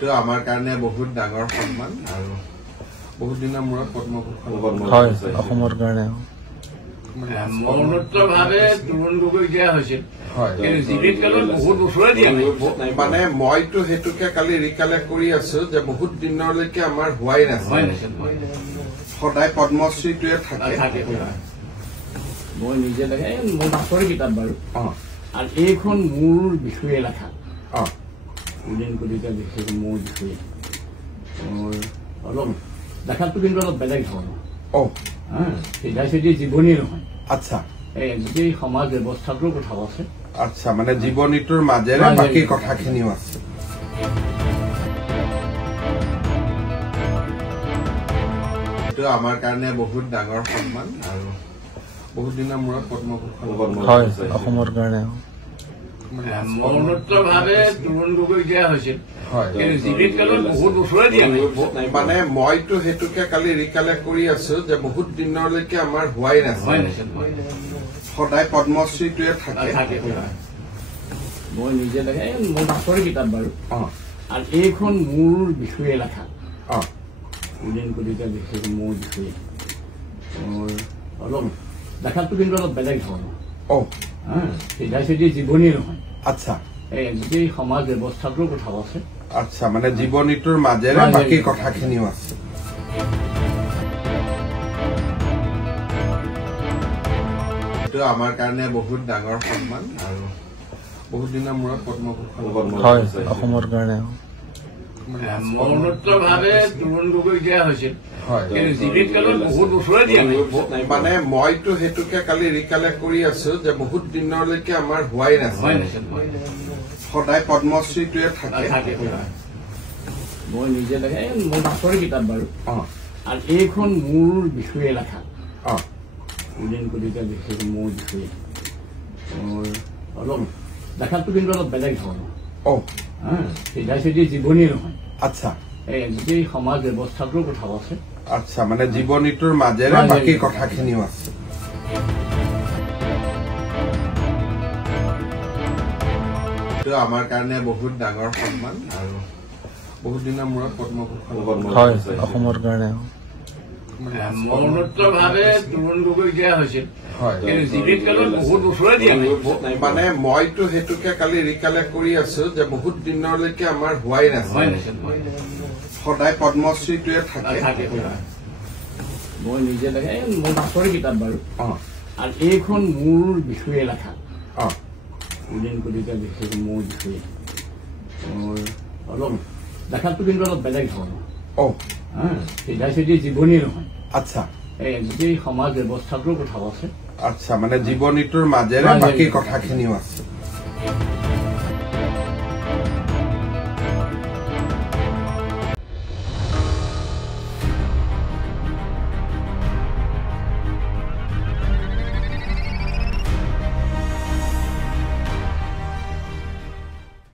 আমাৰ কাৰণে বহুত ডাঙৰ সন্মান আৰু বহুত দিনৰ মূৰত পদ্মভূষণ হয় অসমৰ কাৰণে মৰণোত্তৰভাৱে তৰুণ গগৈ দিয়া হৈছিল জীৱিত কালত বহুত বছৰে দিয়া মানে মইতো সেইটোকে কালি ৰিকালেক্ট কৰি আছো যে বহুত দিনলৈকে আমাৰ হোৱাই নাছিল সদায় পদ্মশ্ৰীটোৱে থাকে মই নিজে লাগে মোৰ মাছৰ কিতাপ বাৰু আৰু এইখন মোৰ বিষয়ে লেখা উদিন কলিতা লিখিছে মোৰ বিষয়ে অলপ দেখাতটো কিন্তু অলপ বেলেগ ধৰণৰ চিধা চিধি জীৱনী নহয় আচ্ছা গোটেই সমাজ ব্যৱস্থাটোৰ কথাও আছে আচ্ছা মানে জীৱনীটোৰ মাজেৰে বাকী কথাখিনিও আছে এইটো আমাৰ কাৰণে বহুত ডাঙৰ সন্মান আৰু বহুত দিনৰ মূৰত পদ্মভূষণ হয় অসমৰ কাৰণে মৰণোত্তৰভাৱে তৰুণ গগৈ দিয়া হৈছিল জীৱিত কালত বহুত বছৰে দিয়া মানে মইতো সেইটোকে কালি ৰিকালেক্ট কৰি আছো যে বহুত দিনলৈকে আমাৰ হোৱাই নাছিল সদায় পদ্মশ্ৰীটোৱে থাকে মই নিজে লাগে মোৰ মাছৰ কিতাপ বাৰু আৰু এইখন মোৰ বিষয়ে লেখা উদিন কলিতা লিখিছে মোৰ বিষয়ে অলপ দেখাতটো কিন্তু অলপ বেলেগ ধৰণৰ চিধা চিধি জীৱনী নহয় আচ্ছা গোটেই সমাজ ব্যৱস্থাটোৰ কথাও আছে আচ্ছা মানে জীৱনীটোৰ মাজেৰে বাকী কথাখিনিও আছে এইটো আমাৰ কাৰণে বহুত ডাঙৰ সন্মান আৰু বহুত দিনৰ মূৰত পদ্মভূষণ হয় অসমৰ কাৰণে মৰণোত্তৰভাৱে তৰুণ গগৈ দিয়া হৈছিল জীৱিত কালত বহুত বছৰে দিয়া মানে মইতো সেইটোকে কালি ৰিকালেক্ট কৰি আছো যে বহুত দিনলৈকে আমাৰ হোৱাই নাছিল সদায় পদ্মশ্ৰীটোৱে থাকে মই নিজে লাগে মোৰ মাছৰ কিতাপ বাৰু আৰু এইখন মোৰ বিষয়ে লেখা উদিন কলিতা লিখিছে মোৰ বিষয়ে অলপ দেখাতটো কিন্তু অলপ বেলেগ ধৰণৰ চিধা চিধি জীৱনী নহয় আচ্ছা গোটেই সমাজ ব্যৱস্থাটোৰ কথাও আছে আচ্ছা মানে জীৱনীটোৰ মাজেৰে বাকী কথাখিনিও আছে এইটো আমাৰ কাৰণে বহুত ডাঙৰ সন্মান আৰু বহুত দিনৰ মূৰত পদ্মভূষণ হয় অসমৰ কাৰণে মৰণোত্তৰভাৱে তৰুণ গগৈ দিয়া হৈছিল জীৱিত কালত বহুত বছৰে দিয়া মানে মইতো সেইটোকে কালি ৰিকালেক্ট কৰি আছো যে বহুত দিনলৈকে আমাৰ হোৱাই নাছিল সদায় পদ্মশ্ৰীটোৱে থাকে মই নিজে লাগে মোৰ মাছৰ কিতাপ বাৰু আৰু এইখন মোৰ বিষয়ে লেখা উদিন কলিতা লিখিছে মোৰ বিষয়ে অলপ দেখাতটো কিন্তু অলপ বেলেগ ধৰণৰ চিধা চিধি জীৱনী নহয় আচ্ছা গোটেই সমাজ ব্যৱস্থাটোৰ কথাও আছে আচ্ছা মানে জীৱনীটোৰ মাজেৰে বাকী কথাখিনিও আছে